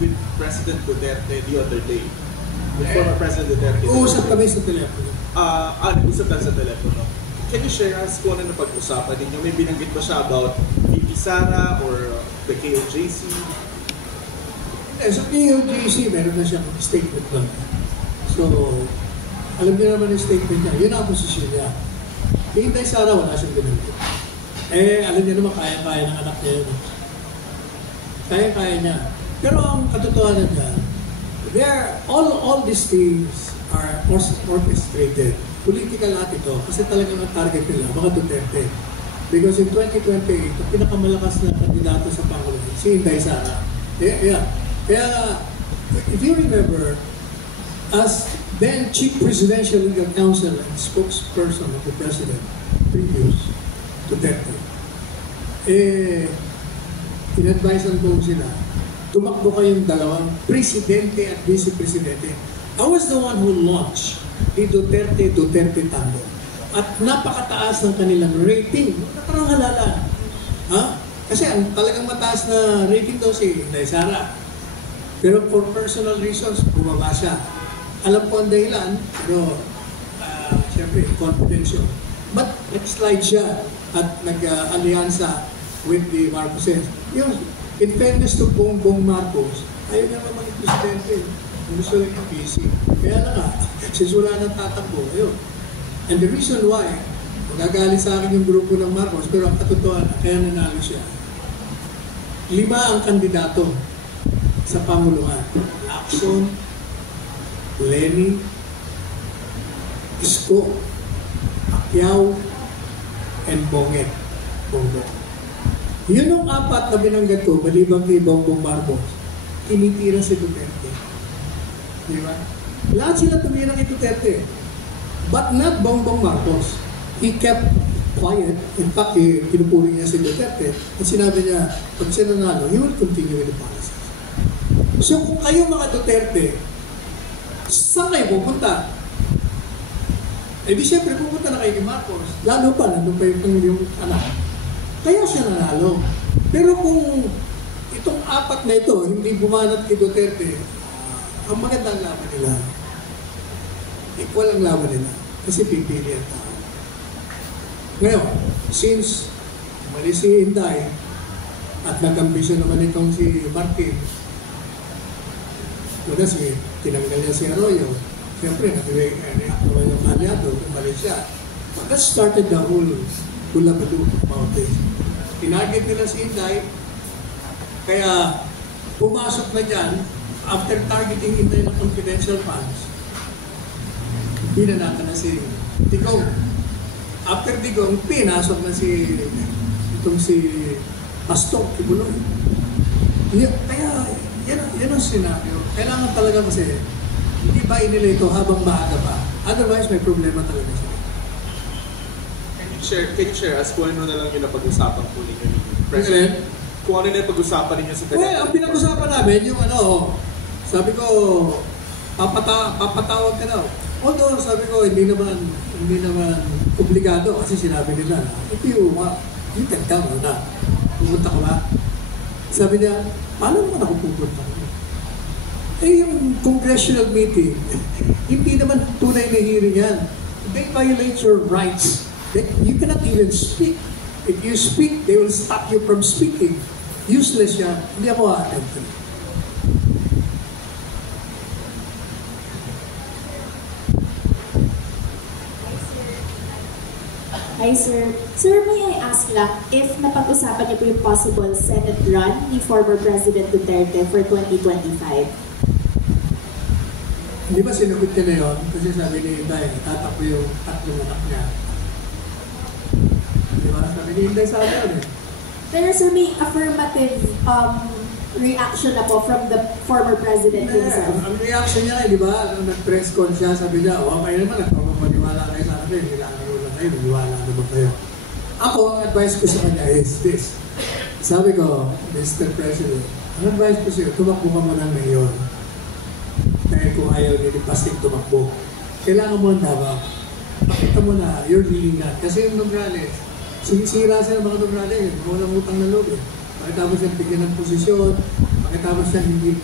with President Duterte the other day. With former President Duterte. Uusap kami sa telepono. Nag-usap lang sa telepono. Can you share us kung ano na pag-usapan ninyo? May binanggit ba siya about VP Sara or the KOJC? Sa KOJC, meron na siyang statement lang. So, alam niyo naman yung statement niya. Yun ang posisyon niya. Hintay Sara, wala siyang binanggit. Alam niyo naman, kaya-kaya ng anak niya yun. Kaya-kaya niya. Pero ang katotohanan niya, all these things are orchestrated. Political at ito, kasi talagang ang target nila, mga Duterte. Because in 2028, ang pinakamalakas na kandidato sa Pangulo, si Inday Sara. Kaya, if you remember, as then Chief Presidential Legal Counsel and spokesperson of the President, previous Duterte, in-advisean ko sila, tumakbo kayong dalawang presidente at vice-presidente. I was the one who launched the Duterte tandem. At napakataas ng kanilang rating. Parang halala. Kasi ang talagang mataas na rating daw si Inday Sara. Pero for personal reasons, bumaba siya. Alam ko ang dahilan, pero siyempre, confidential. But nag-slide siya at nag-alyansa with the Marcoses. In fairness to Bongbong Marcos, ayaw niya naman maging presidente. Gusto lang yung PC. Kaya na nga, since wala nang tatakbo, ayun. And the reason why, magagalit sa akin yung grupo ng Marcos, pero ang katotohanan, kaya nanalo siya. 5 ang kandidato sa Panguluhan. Lacson, Lenny, Isko, Pacquiao, and Bongbong. Yun ang 4 na binanggit ko, malibang kay Bongbong Marcos, tinitira si Duterte. Di ba? Lahat sila tumira kay Duterte. But not Bongbong Marcos. He kept quiet. In fact, pinupuri niya si Duterte at sinabi niya, pag siya nanalo, he will continue with the policy. So kung kayo mga Duterte, saan kayo pupunta? Di siyempre pupunta na kayo kay Marcos. Lalo pa, nandun pa yung anak. Kaya siya nanalo. Pero kung itong 4 na ito, hindi bumanat kay Duterte, ang magandang laban nila, equal ang laban nila. Kasi pipili ang tao. Ngayon, since mali si Inday at nag-ambisyon naman itong si Martin, una tinanggal niya si Arroyo, siyempre nag-react naman yung kalyado, mali siya. That started the whole hula-baloo about this. Tinarget nila si Inday, kaya pumasok na dyan, after targeting Inday ng confidential funds, pinanatan na si Digong. After Digong, pinasok na si Pastor Kibuloy. Kaya, yan ang senaryo. Kailangan talaga kasi, hindi ba nila ito habang maaga pa? Otherwise, may problema talaga siya. Can you share us kung ano na lang yung napag-usapan po ninyo ni President? Kung ano na yung pag-usapan ninyo sa telepono? Well, ang pinag-usapan namin, yung sabi ko, papatawag ka daw. Although, sabi ko, hindi naman obligado kasi sinabi nila na, if you can come na, pupunta ka ba? Sabi niya, paano naman ako pupunta? Yung congressional meeting, hindi naman tunay na hearing yan. They violate your rights. You cannot even speak. If you speak, they will stop you from speaking. Useless yan. Hindi ako a-attempt. Hi, sir. Sir, may I ask lang if napag-usapan niyo po yung possible Senate run ni former President Duterte for 2025? Hindi ba sinagot niya na yun? Kasi sabi ni Inday, tatakbo yung 3 anak niya. Di ba? Sabi ni Inday sa akin eh. Pero sir, may affirmative reaction na po from the former President himself. Ang reaction niya, di ba? Nung nag-press con siya, sabi niya, kayo naman, nagpapaniwala kayo sa akin, kailangan lang kayo, maniwala naman kayo. Ako, ang advice ko sa kanya is this. Sabi ko, Mr. President, ang advice ko sa'yo, tumakbo ka mo ng mayor. Dahil kung ayaw nila pasig tumakbo, kailangan mo ang dawa. Pakita mo na, you're really not. Kasi yung Nograles, sinisira sila mga Nograles, walang utang na loob eh. Pakitapos siyang bigyan ng posisyon, pakitapos siyang hindi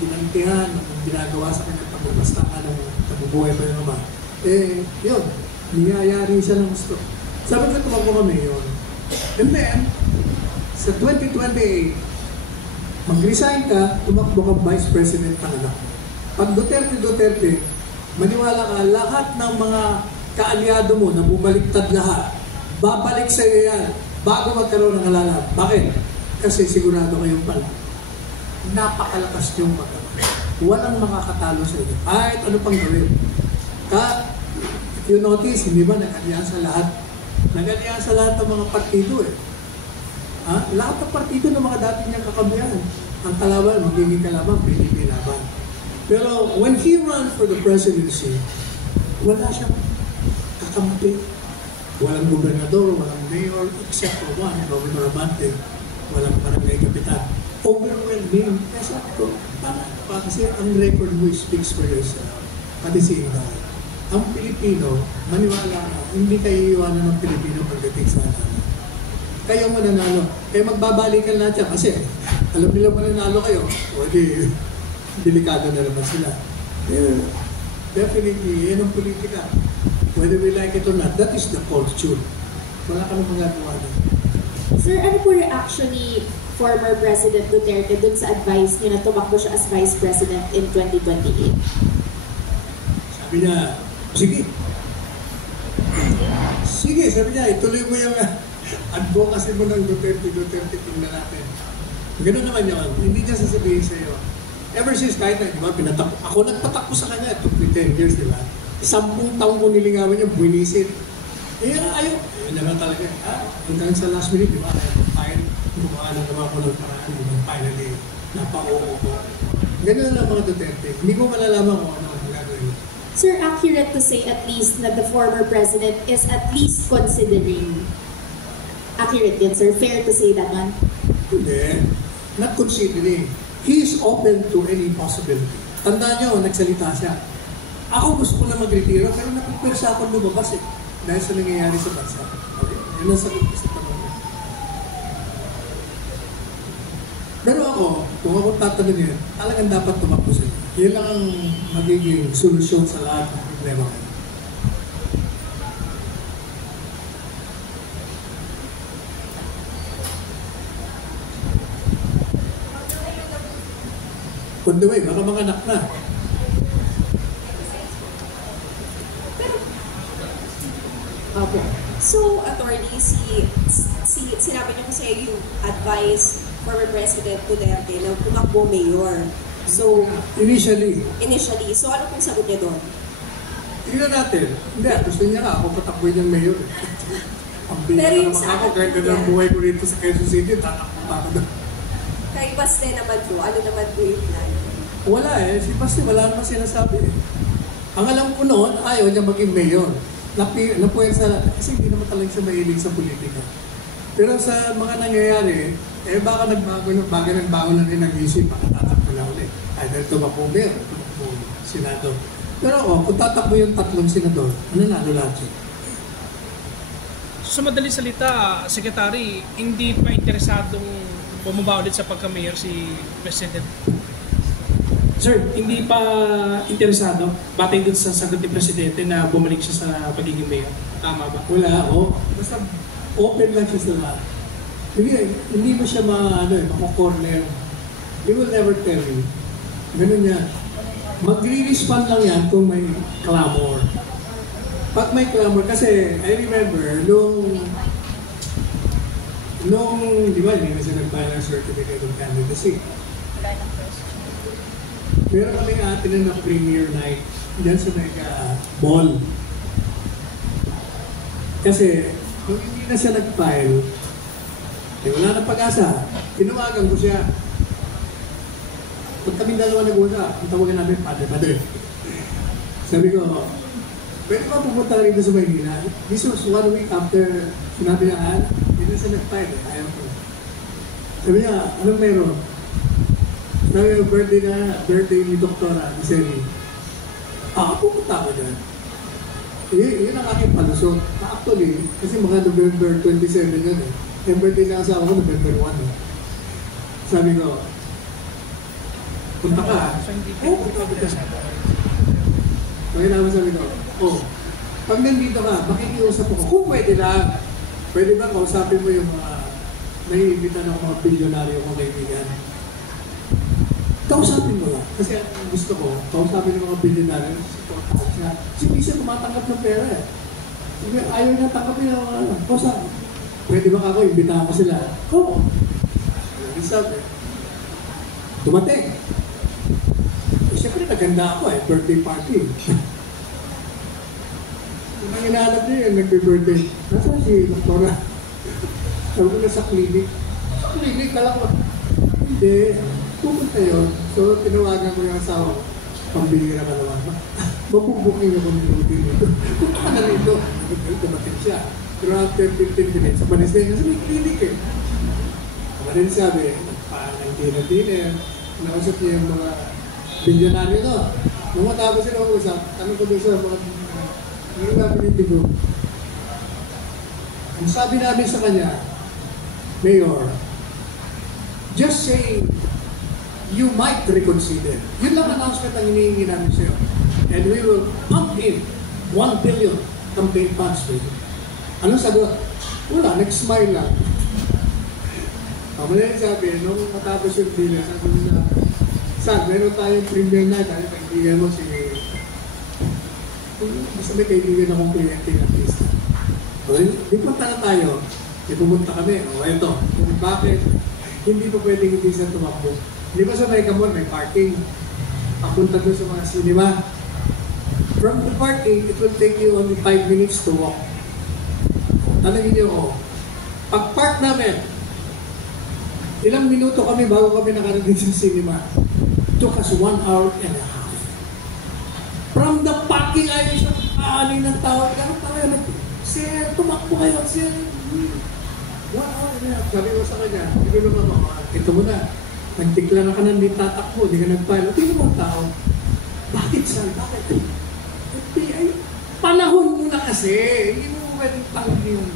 ginantihan, ang ginagawa sa kanya pagbabastahan ng nabubuhay pa yung ama. Yun, niyayari siya ng gusto. Sabi ko, tumakbo kami yun. And then, sa 2028, mag-resign ka, tumakbo ka Vice President ng anak. Pag Duterte, maniwala ka, lahat ng mga kaalyado mo na bumaliktad lahat, babalik sa iyo yan bago magkaroon ng halalan. Bakit? Kasi sigurado kayong pala. Napakalakas yung magkaroon. Walang makakatalo sa inyo. Kahit ano pang gawin. If you notice, hindi ba nag-alyansa lahat? Nag-alyansa lahat ng mga partido eh. Lahat ng partido ng mga dati niyang kakambihan. Ang kalaban, magiging kalaban, PDP laban. Pero when he ran for the presidency, wala siyang kakampi. Walang gobernador, walang mayor, except for one, Governor Abante. Walang barangay kapitan. Overwhelming. Kaya sabi ko, kasi ang record mo speaks for yourself. Pati si Inday. Ang Pilipino, maniwala ka, hindi kayo iiwanan ng Pilipino pagdating sa atin. Kayo mananalo. Kaya magbabalikan lahat yan. Kasi alam nila mananalo kayo. O di, delikado na naman sila. Yeah, definitely, yan ang politika. Whether we like it or not, that is the culture. Wala kami magagawa na. Sir, ano po reaction ni former President Duterte dun sa advice niya na tumakbo siya as Vice President in 2028? Sabi niya, sige. Sige, sabi niya, ituloy mo yung advocacy mo ng Duterte, tingnan natin. Ganun naman yun. Hindi niya sasabihin sa iyo. Ever since kahit na, di ba, ako nagpatakbo sa kanya, it took me 10 years, di ba? 10 taong ko nilingawan niya, buwinisin. Ayaw naman talaga. Hanggang sa last minute, di ba? Fine, gumawa na naman ako ng paraan. Finally, napa-oo ko. Ganun lang mga Duterte. Hindi ko malalaman kung ano ang gagawin. Sir, accurate to say at least that the former president is at least considering. Accurate yun, sir. Fair to say that one? Hindi. Not considering. He is open to any possibility. Tandaan niyo, nagsalita siya. Ako gusto ko na mag-retiro, pero napipwersa ako lumabas eh. Dahil sa nangyayari sa bansa. Okay? Yun ang sagot ko sa tanong niya. Pero ako, kung ako tatanungin, talagang dapat tumakbo siya. Yan lang ang magiging solusyon sa lahat ng problema ko. On the way, baka mga anak na. Okay. So, attorney, sinabi niyo kasi yung advice former President Duterte na tumakbo mayor. So, Initially. so ano pong sagot niya doon? Tingnan natin. Hindi, gusto niya nga ako patakboy niyang mayor. Ang Pero bigyan yung naman sa ako, kahit akin, na ang buhay ko rito sa Quezon City, tatakbo pa ako doon. Kay Baste naman po, ano naman po yung plan? Wala eh. Si Basti, wala naman sinasabi eh. Ang alam ko noon, ayaw niya maging mayor. Napuwersa natin kasi hindi naman talaga siya mahilig sa politika. Pero sa mga nangyayari, baka nagbago na rin ang isip, baka tatakbo na ulit. Either tumakbo mayor, tumakbo senador. Pero kung tatakbo yung 3 senador, nanalo lahat yun. Sa madaling salita, Secretary, hindi pa interesadong bumaba ulit sa pagka-mayor si President. Sir, hindi pa interesado batay dun sa sagot ni Presidente na bumalik siya sa pagiging mayor. Tama ba? Wala ako. Basta open lang siya sa lahat. Hindi mo siya mako-corner. He will never tell you. Ganun yan. Magre-respond lang yan kung may clamor. Pag may clamor, kasi I remember, nung di ba, hindi na siya nag-file ng certificate of candidacy. Meron kami atin na premiere night dyan sa mall. Kasi, kung hindi na siya nag-file, wala na pag-asa. Tinawagan ko siya. Pag kami dalawa nag-usap, ang tawagan namin, Padre. Sabi ko, pwede ba pupunta rin sa Maynila? This was 1 week after sinabi niya, hindi na siya nag-file. Ayaw ko. Sabi niya, anong meron? Sabi yung birthday ni Doktora, ni Sally. Pupunta ako dyan. Yun ang aking palusot. Actually, kasi mga November 27 yun eh. Yung birthday na asawa ko, November 1 eh. Sabi ko, Punta ka. So, hindi Oo, hindi punta pa ka. interesado. Kaya naman sabi ko, pag nandito ka, makikiusap ako. Kung pwede lang, pwede ba kausapin mo yung mga naiibitan ng mga bilyonaryo kong kaibigan? Kausapin mo lang. Kasi ang gusto ko, kausapin ng mga bilyonaryo, supportahan siya. Kasi hindi siya tumatanggap ng pera eh. Sabi, ayaw niya tanggapin ng mga kausapin. Pwede ba ako, imbitahan ko sila? Oo. Sabi, dumating. Siyempre, naganda ako eh, birthday party. Yung ang hinahanap niya yung nagbe-birthday. Nasaan si Doktora? Sabi ko na sa clinic. Sa clinic, kala ko. Hindi, pupunta yun. So, tinawagan ko yung asawa ko. Pambihira ka naman. Mapubuking ako ng routine nito. Punta ka na rito. Dumating siya. Pero after 15 minutes, manis na yun. Kasi may clinic eh. Naman din sabi, nag-dinner. Nausap niya yung mga bilyonaryo to. Nung matapos sila mag-usap, tanong ko doon sa mga pinitigo. Ang sabi namin sa kanya, Mayor, just say you might reconsider. Yun lang announcement ang hinihingi namin sa'yo. And we will pump in 1 billion campaign funds for you. Anong sagot? Wala, nag-smile lang. Mamaya yung sabi, nung matapos yung dinner, sabi niya, San, meron tayong premier night, ano, kaibigan mo si... Basta may kaibigan akong kliyente ng artista. Okay, di punta na tayo, di pumunta kami, o eto, bakit? Hindi pa pwedeng hindi siya tumakbo. Hindi pa sa may kamon, may parking. Papunta doon sa mga cinema. From the parking, it will take you only 5 minutes to walk. Tanagin niyo ako, pag-park namin, ilang minuto kami bago kami nakarating sa cinema. Took us 1 hour and a half. From the parking area siya, aanin ng tao. Ganun tayo, sir, tumakbo kayo, sir. 1 hour and a half. Sabi ko sa kanya, hindi ko naman ito mo na. Nagtikla na ka na, hindi tatakbo, hindi ka nagpilo. Tingnan mo ang tao. Bakit, sir? Bakit? Ay, panahon mo na kasi. Hindi mo pwedeng tangin yung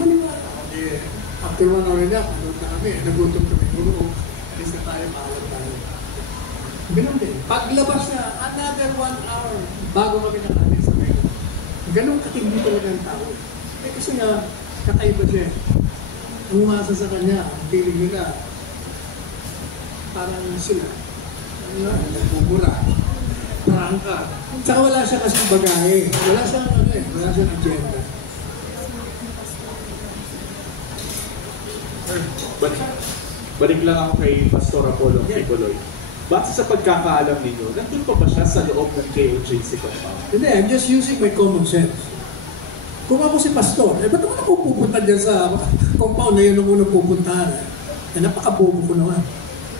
maniwala ako. After 1 hour and a half, ano na kami, nagutom kami. Guro, alis na tayo, maalam tayo. Ganun din. Paglabas na, another 1 hour bago kami nakalis sa Mega. Ganun katindi talaga ang tao. Eh kasi nga, kakaiba siya. Ang umasa sa kanya, ang feeling nila, parang sila. Ano nga, nagbubura. Prangka. Tsaka wala siya kasi bagahe. Wala siyang wala siyang agenda. Balik lang ako kay Pastor Apollo Piccoloy. Base sa pagkakaalam ninyo, nandun pa ba siya sa loob ng KOJC compound? Hindi, I'm just using my common sense. Kung ako si Pastor, ba't ako na pupunta dyan sa compound na yun ang unang pupuntahan? Napakabobo ko naman.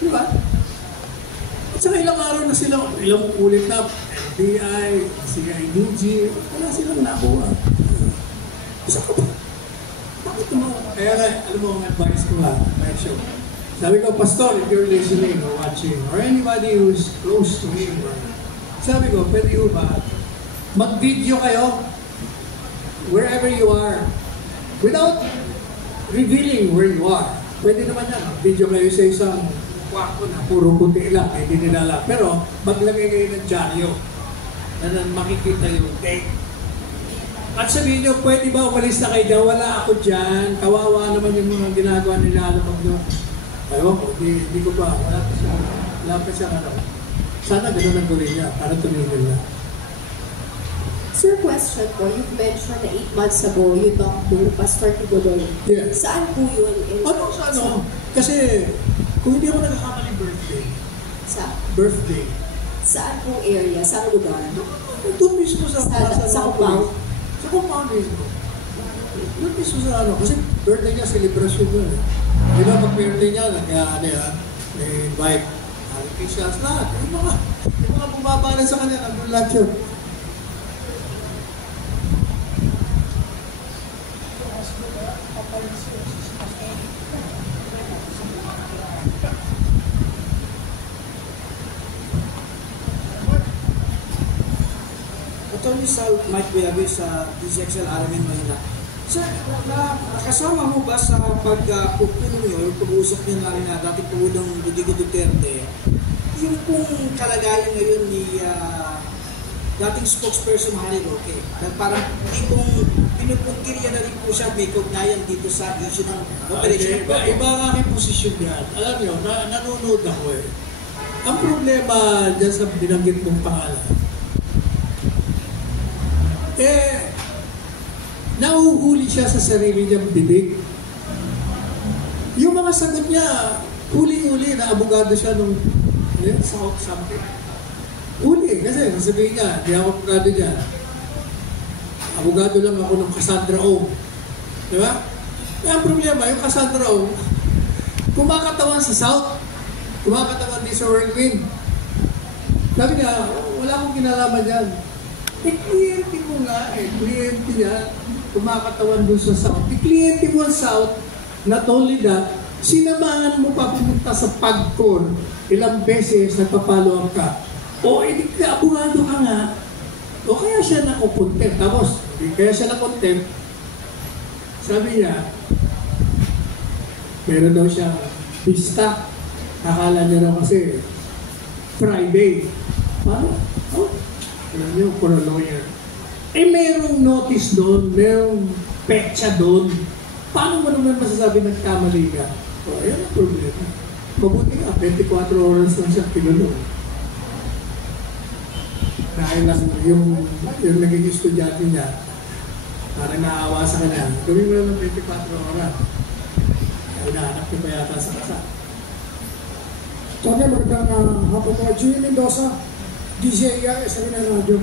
Di ba? At saka ilang araw na sila, ilang ulit na, FBI, CIDG, wala silang nakuha. Isa ko ba? Bakit naman? Kaya nga, alam mo ang advice ko nga, my show. Sabi ko, Pastor, if you're listening or watching, or anybody who's close to him, sabi ko, pwede ko ba, mag-video kayo, wherever you are, without revealing where you are. Pwede naman yan, mag-video kayo sa isang kwarto na puro puti lang, hindi nilala. Pero, maglagay kayo ng dyaryo, na makikita yung date. At sabihin nyo, pwede ba umalis na kayo dyan? Wala ako dyan. Kawawa naman yung mga ginagawa nila. Ayaw ko, hindi ko pa. Wala pa siya. Sana gano'n ang gulin niya para tumingin na. Sir, question po. You've mentioned na 8 months ago you talked to Pastor Piccoloy. Yeah. Saan po yun? Ano sa ano? Kasi kung hindi ako nagkakamali birthday. Birthday. Saan pong area? Saan lugar? Doon mismo sa compound. Sa compound mismo. Doon mismo sa ano. Kasi birthday niya, celebration yun. Di ba pag birthday niya, nag-invite. Christians lahat. Yung mga bumabalan sa kanya, nandun lahat yun. Attorney Sal Mike Villabe sa DCXL Aramin Manila. Sir, nakasama mo ba sa pag-upin niyo, yung pag-uusap niyo na rin na dating Pangulong Rodrigo Duterte pong kalagayan ngayon ni dating spokesperson Harry Roque? Na parang tipong pinupuntirya na rin po siya, may kugnayan dito sa issue ng operation. Iba ang aking posisyon yan. Alam niyo, nanonood ako eh. Ang problema dyan sa binanggit mong pangalan, nahuhuli siya sa sarili niyang bibig. Yung mga sagot niya, huli-huli na abogado siya nung South something. Huli, kasi sasabihin niya, di ako abogado niya. Abogado lang ako ng Cassandra O. Di ba? Ang problema, yung Cassandra O, kumakatawan sa South, kumakatawan din sa Whirlwind. Sabi niya, wala akong kinalaman dyan. Kliyente mo nga kliyente niya, kumakatawan doon sa South. Kliyente mo ang South, not only that, sinamahan mo pa pumunta sa PAGCOR, ilang beses nagpa-follow up ka. O, hindi ka, abogado ka nga. O kaya siya nakukontent. Tapos, kaya siya nakontent, sabi niya, meron daw siya pista. Akala niya daw kasi Friday. Paano? Oh, alam niyo, for a lawyer. Merong notice doon, merong petsa doon. Paano mo naman masasabi nagkamali ka? O, ayan ang problema. Mabuti nga, 24 oras lang siya pinulong. Dahil lang yung naging estudyante niya, parang naawa sa kanya. Gawin mo lang ng 24 oras. Kaya nahanap niya pa yata sa kasal. Tony, magandang hapon po. Jimmy Mendoza, DJ sa Radyo.